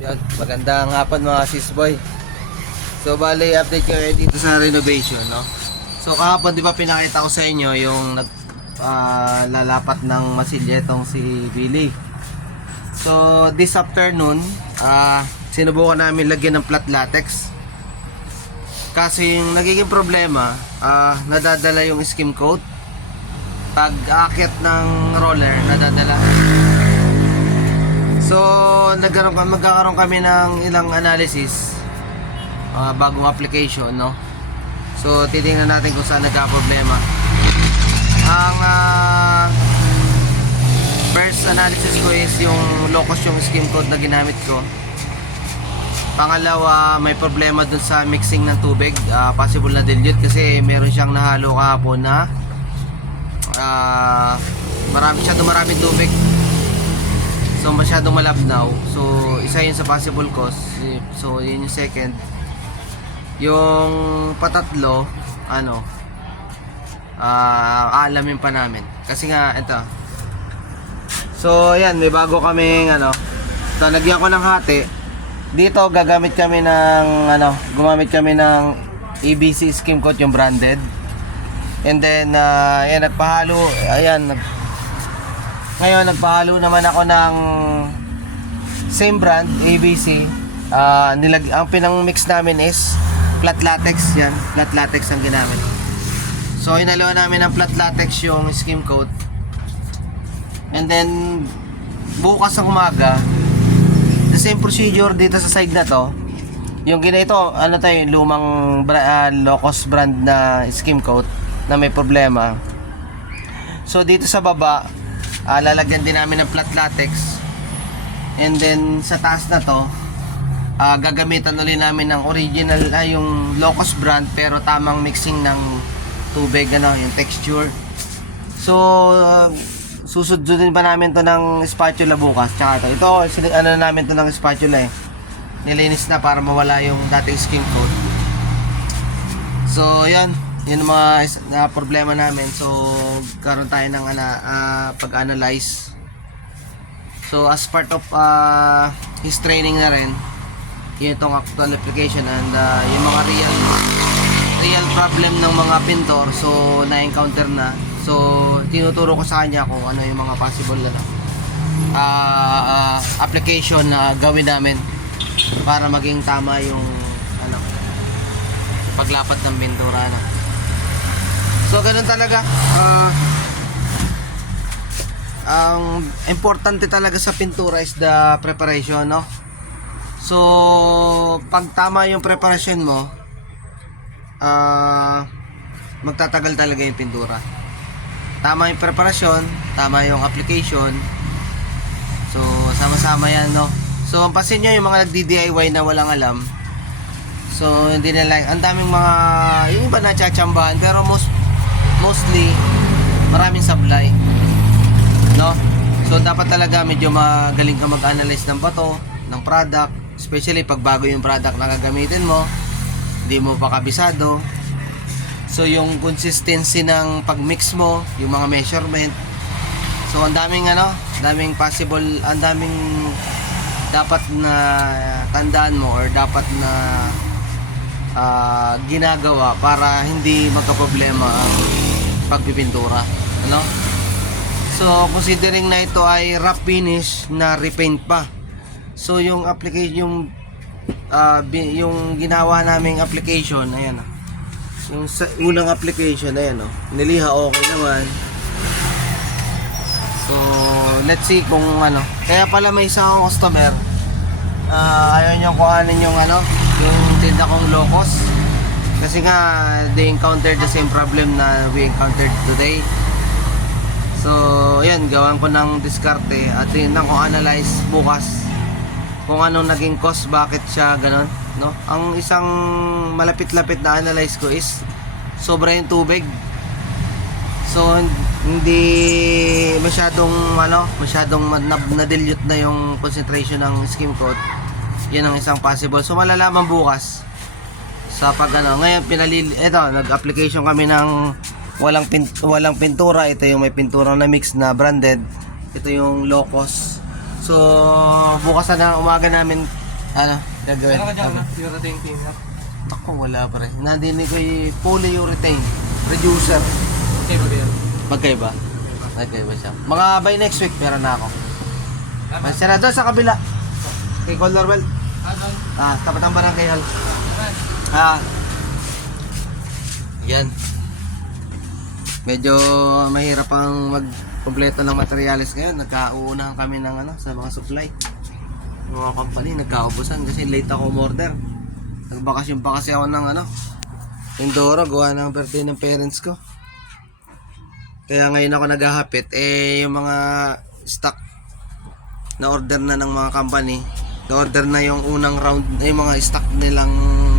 Yan, magandang hapon mga sisboy. So bali update ko ngayon dito sa renovation, no? So kahapon di ba pinakita ko sa inyo yung lalapat ng masilya itong si Billy. So this afternoon, sinubukan namin lagyan ng flat latex. Kasi yung nagiging problema, nadadala yung skim coat. Pag aakyat ng roller, nadadala. So, magkakaroon kami ng ilang analysis, bagong application, no? So, titingnan natin kung saan nagka-problema. Ang first analysis ko is yung low-cost yung skim coat na ginamit ko. Pangalawa, may problema dun sa mixing ng tubig, possible na dilute kasi meron siyang nahalo kahapon na maraming tubig. So masyadong malabnaw. So isa yun sa possible cause. So yun yung second. Yung patatlo, aalamin pa namin. Kasi nga ito. So ayan, may bago kaming ito, lagyan ko ng hati. Dito gumamit kami ng ABC skim coat, yung branded. And then ayan, nagpahalo. Ngayon, nagpahalo naman ako ng same brand, ABC. Ang pinang-mix namin is flat latex yan. Flat latex ang ginamit. So, inalawan namin ng flat latex yung skim coat. And then, bukas ng umaga, the same procedure dito sa side na to. Yung ginito, yung lumang low-cost brand na skim coat na may problema. So, dito sa baba, lalagyan din namin ng flat latex. And then sa taas na to, gagamitan ulit namin ng original, yung low-cost brand pero tamang mixing ng tubig, yung texture. So susudin pa namin to ng spatula bukas. Tsaka ito namin to ng spatula nilinis na para mawala yung dating skin coat. So yan yung mga problema namin. So karon tayo ng pag-analyze. So as part of his training na rin, yun itong actual application and yung mga real problem ng mga pintor, so na-encounter na. So tinuturo ko sa kanya kung ano yung mga possible application na gawin namin para maging tama yung paglapat ng pintura So ganun talaga. Ang importante talaga sa pintura is the preparation, no? So pag tama yung preparation mo, magtatagal talaga yung pintura. Tama yung preparasyon, tama yung application. So sama-sama yan, no? So ang pasin nyo yung mga nagdi-DIY na walang alam. So hindi nila, ang daming mga yung iba na tsatsambahan, pero mostly maraming sablay, no? So dapat talaga medyo magaling ka mag-analyze ng bato, ng product, especially pag bago yung product na gagamitin mo, hindi mo pa kabisado. So yung consistency ng pag-mix mo, yung mga measurement. So ang daming possible, ang daming dapat na tandaan mo or dapat na ginagawa para hindi magka-problema ang pagpipintura, So considering na ito ay wrap finish na repaint pa, so yung application, yung ginawa naming application, ayan, yung unang application, ayan, niliha okay naman. So let's see kung kaya pala may isang customer, ayaw nyo kuhanin yung yung tinda kong low-cost kasi nga they encountered the same problem na we encountered today. So ayan, gawan ko ng diskarte at tingnan ko, analyze bukas kung anong naging cost, bakit siya ganon, no? Ang isang malapit-lapit na analyze ko is sobra yung tubig. So hindi masyadong na-dilute na yung concentration ng skim coat. Yan ang isang possible. So malalaman bukas sa pag ngayon nag-application kami ng walang pintura. Ito yung may pintura na mix na branded. Ito yung low cost. So bukas na umaga namin Ano? Gagawin? Meron ka dyan, no? Urethane cleaner. Ako, wala pa rin. Nandinig ko yung polyurethane reducer. Okay ba yan? Magkaiba? Magkaiba siya. Mga by next week, meron na ako. Masira doon sa kabila. Kay Color Well. Doon. Tapat ang barangay hall. Yan. Medyo mahirap ang magkompleto ng materials ngayon. Nagkauunahan kami ng sa mga supply. Mga company, nagkaubusan kasi late ako umorder. Nagbakasyon pa kasi ako ng Indoro, gawa ng birthday ng parents ko. Kaya ngayon ako naghahapit. Yung mga stock na order na ng mga company, na-order na yung unang round, yung mga stock nilang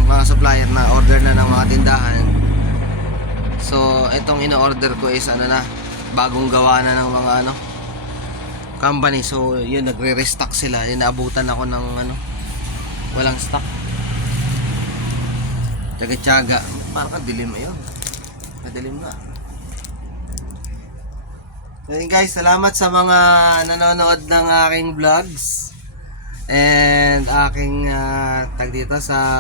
mga supplier na order na ng mga tindahan. So, itong ino-order ko is bagong gawa na ng mga company. So, yun, nagre-restock sila. Yun, naabutan ako ng walang stock. Tsaga-tsaga. Parang dilim yun. Madilim na. So, yun guys, salamat sa mga nanonood ng aking vlogs. And aking tag dito sa